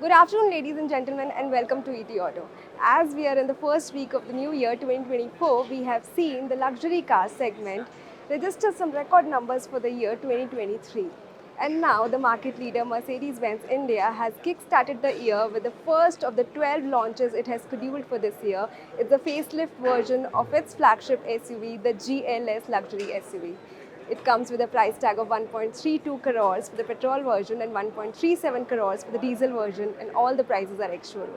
Good afternoon, ladies and gentlemen, and welcome to ET Auto. As we are in the first week of the new year 2024, we have seen the luxury car segment register some record numbers for the year 2023. And now the market leader Mercedes-Benz India has kick-started the year with the first of the 12 launches it has scheduled for this year. It's a facelift version of its flagship SUV, the GLS luxury SUV. It comes with a price tag of 1.32 crores for the petrol version and 1.37 crores for the diesel version, and all the prices are ex-showroom.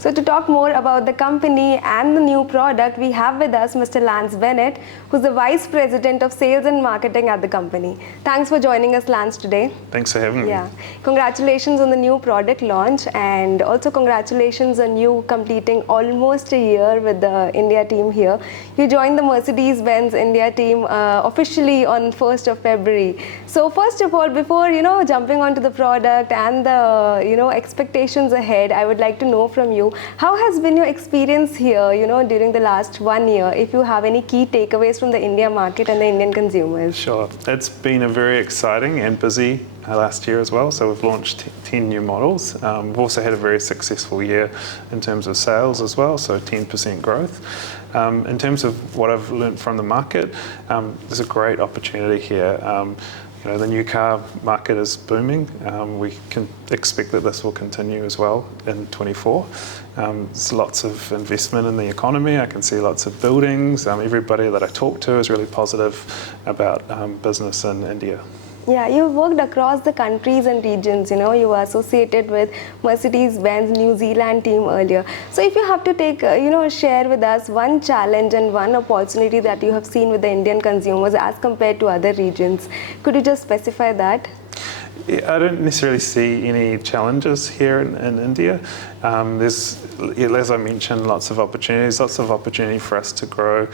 So to talk more about the company and the new product, we have with us Mr. Lance Bennett, who's the Vice President of Sales and Marketing at the company. Thanks for joining us, Lance, today. Thanks for having me. Yeah. Congratulations on the new product launch, and also congratulations on you completing almost a year with the India team here. You joined the Mercedes-Benz India team officially on 1st of February. So first of all, before jumping onto the product and the expectations ahead, I would like to know from you, how has been your experience here, during the last 1 year, if you have any key takeaways from the India market and the Indian consumers? Sure. It's been a very exciting and busy last year as well. So we've launched 10 new models. We've also had a very successful year in terms of sales as well, so 10% growth. In terms of what I've learned from the market, there's a great opportunity here. The new car market is booming. We can expect that this will continue as well in 24. There's lots of investment in the economy. I can see lots of buildings. Everybody that I talk to is really positive about business in India. Yeah, you've worked across the countries and regions, you were associated with Mercedes-Benz New Zealand team earlier. So if you have to take, share with us one challenge and one opportunity that you have seen with the Indian consumers as compared to other regions, could you just specify that? Yeah, I don't necessarily see any challenges here in India. There's, as I mentioned, lots of opportunity for us to grow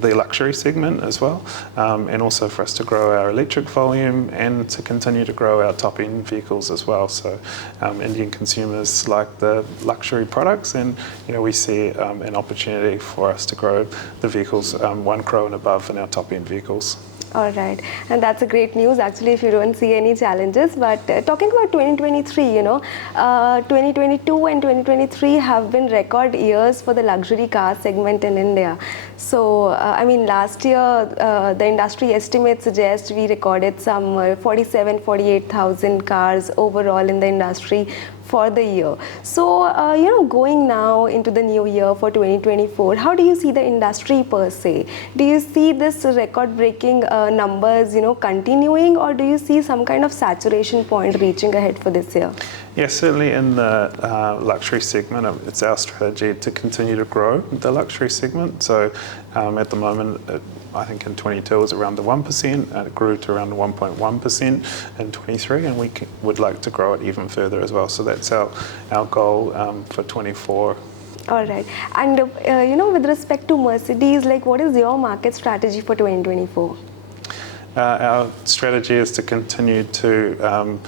the luxury segment as well, and also for us to grow our electric volume and to continue to grow our top-end vehicles as well. So Indian consumers like the luxury products, and we see an opportunity for us to grow the vehicles 1 crore and above in our top-end vehicles. All right, and that's a great news actually if you don't see any challenges. But talking about 2023, 2022 and 2023 have been record years for the luxury car segment in India. So, last year the industry estimates suggest we recorded some 48,000 cars overall in the industry for the year. So, going now into the new year for 2024, how do you see the industry per se? Do you see this record-breaking numbers, continuing, or do you see some kind of saturation point reaching ahead for this year? Yes, certainly in the luxury segment, it's our strategy to continue to grow the luxury segment. So at the moment, I think in 22 it was around the 1%, and it grew to around 1.1% in 23, and we would like to grow it even further as well. So that's our goal for 24. All right. And, with respect to Mercedes, what is your market strategy for 2024? Our strategy is to continue to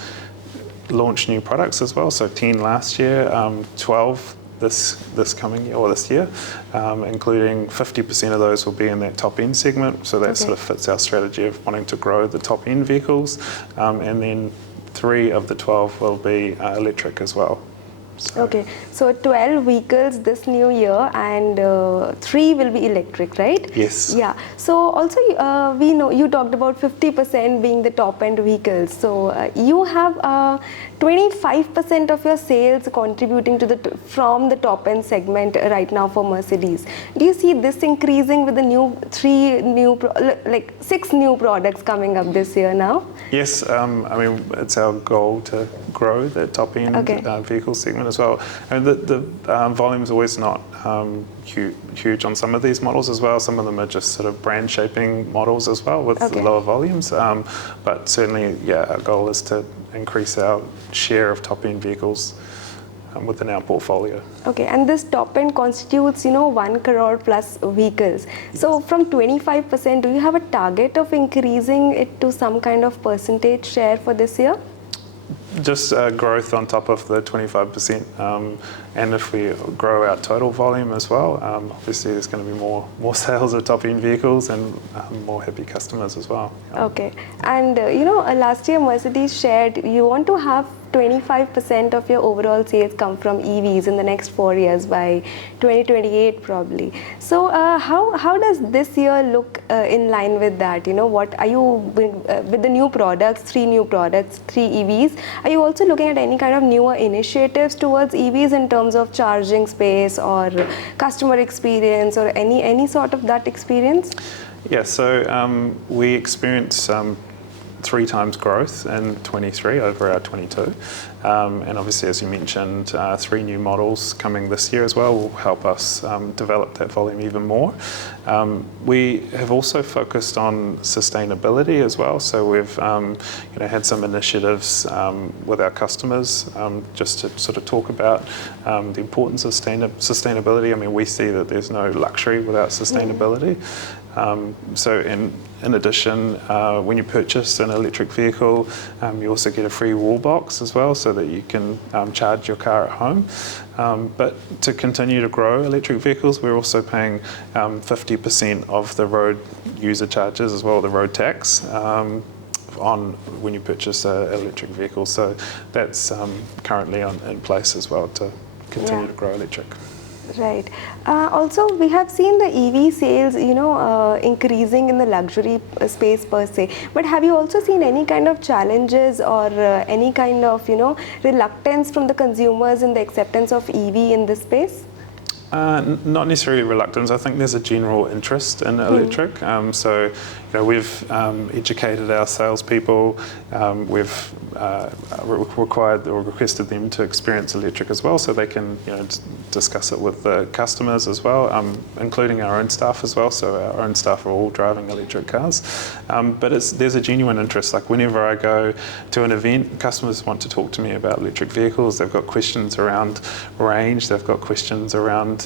launch new products as well. So 10 last year, 12 this coming year or this year, including 50% of those will be in that top end segment. So that sort of fits our strategy of wanting to grow the top end vehicles, and then 3 of the 12 will be electric as well. Okay, so 12 vehicles this new year, and 3 will be electric, right? Yes. Yeah. So also we know you talked about 50% being the top end vehicles. So you have 25% of your sales contributing to from the top end segment right now for Mercedes. Do you see this increasing with the 6 new products coming up this year now? Yes, it's our goal to grow the top end vehicle segment as well. The volume is always not huge on some of these models as well. Some of them are just sort of brand shaping models as well with lower volumes. But certainly, our goal is to increase our share of top end vehicles within our portfolio. Okay, and this top end constitutes, 1 crore plus vehicles. So from 25%, do you have a target of increasing it to some kind of percentage share for this year? Just growth on top of the 25%, and if we grow our total volume as well, obviously there's going to be more sales of top-end vehicles and more happy customers as well. Okay, and last year Mercedes shared you want to have 25% of your overall sales come from EVs in the next 4 years by 2028 probably. So how does this year look in line with that? What are you with the new products, 3 new products, 3 EVs? Are you also looking at any kind of newer initiatives towards EVs in terms of charging space or customer experience or any sort of that experience? Yeah, so we experienced 3 times growth in 23 over our 22, and obviously, as you mentioned, 3 new models coming this year as well will help us develop that volume even more. We have also focused on sustainability as well, so we've had some initiatives with our customers just to sort of talk about the importance of sustainability. I mean, we see that there's no luxury without sustainability. So in addition, when you purchase an electric vehicle, you also get a free wall box as well so that you can charge your car at home. But to continue to grow electric vehicles, we're also paying 50% of the road user charges as well, the road tax, on when you purchase an electric vehicle. So that's currently in place as well to continue to grow electric. Right. Also, we have seen the EV sales, increasing in the luxury space per se. But have you also seen any kind of challenges or any kind of, reluctance from the consumers in the acceptance of EV in this space? Not necessarily reluctance. I think there's a general interest in electric. So, we've educated our salespeople. We've required or requested them to experience electric as well, so they can, discuss it with the customers as well, including our own staff as well. So our own staff are all driving electric cars. But there's a genuine interest. Like whenever I go to an event, customers want to talk to me about electric vehicles. They've got questions around range. They've got questions around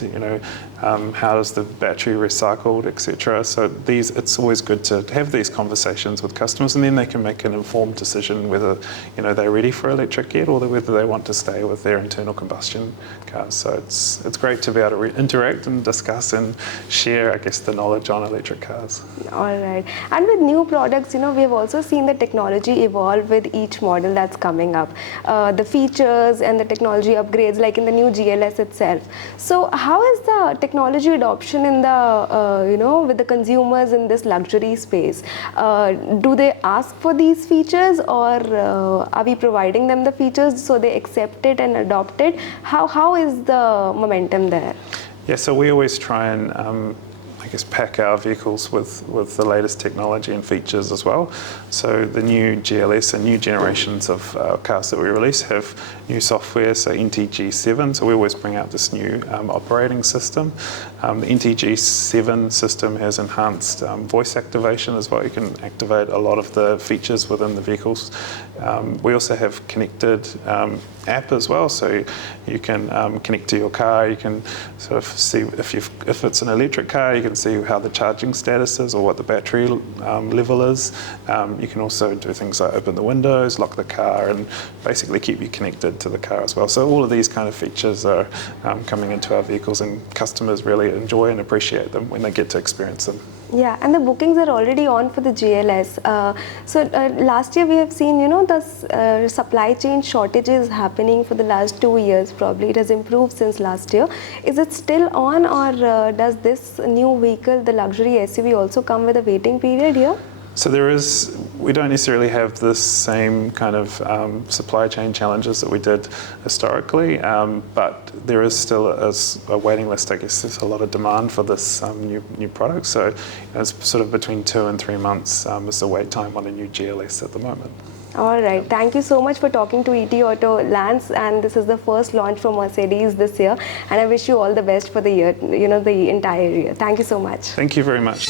how is the battery recycled, etc. So it's always good to have these conversations with customers, and then they can make an informed decision whether they're ready for electric yet or whether they want to stay with their internal combustion cars. So it's great to be able to interact and discuss and share, I guess, the knowledge on electric cars. All right. And with new products, we have also seen the technology evolve with each model that's coming up. The features and the technology upgrades, like in the new GLS itself. So how is the technology adoption in the, with the consumers in this luxury space? Do they ask for these features, or are we providing them the features so they accept it and adopt it? How is the momentum there? Yeah, so we always try and pack our vehicles with the latest technology and features as well. So the new GLS and new generations of cars that we release have new software, so NTG7. So we always bring out this new operating system. The NTG7 system has enhanced voice activation as well. You can activate a lot of the features within the vehicles. We also have connected app as well, so you can connect to your car. You can sort of see if it's an electric car, you can see how the charging status is or what the battery level is. You can also do things like open the windows, lock the car, and basically keep you connected to the car as well. So all of these kind of features are coming into our vehicles, and customers really enjoy and appreciate them when they get to experience them. Yeah, and the bookings are already on for the GLS. Last year we have seen, the supply chain shortages happening for the last 2 years probably. It has improved since last year. Is it still on, or does this new vehicle, the luxury SUV, also come with a waiting period here? So we don't necessarily have the same kind of supply chain challenges that we did historically, but there is still a waiting list. I guess there's a lot of demand for this new product. So it's sort of between 2 and 3 months is the wait time on a new GLS at the moment. All right. Thank you so much for talking to ET Auto, Lance. And this is the first launch for Mercedes this year. And I wish you all the best for the year, the entire year. Thank you so much. Thank you very much.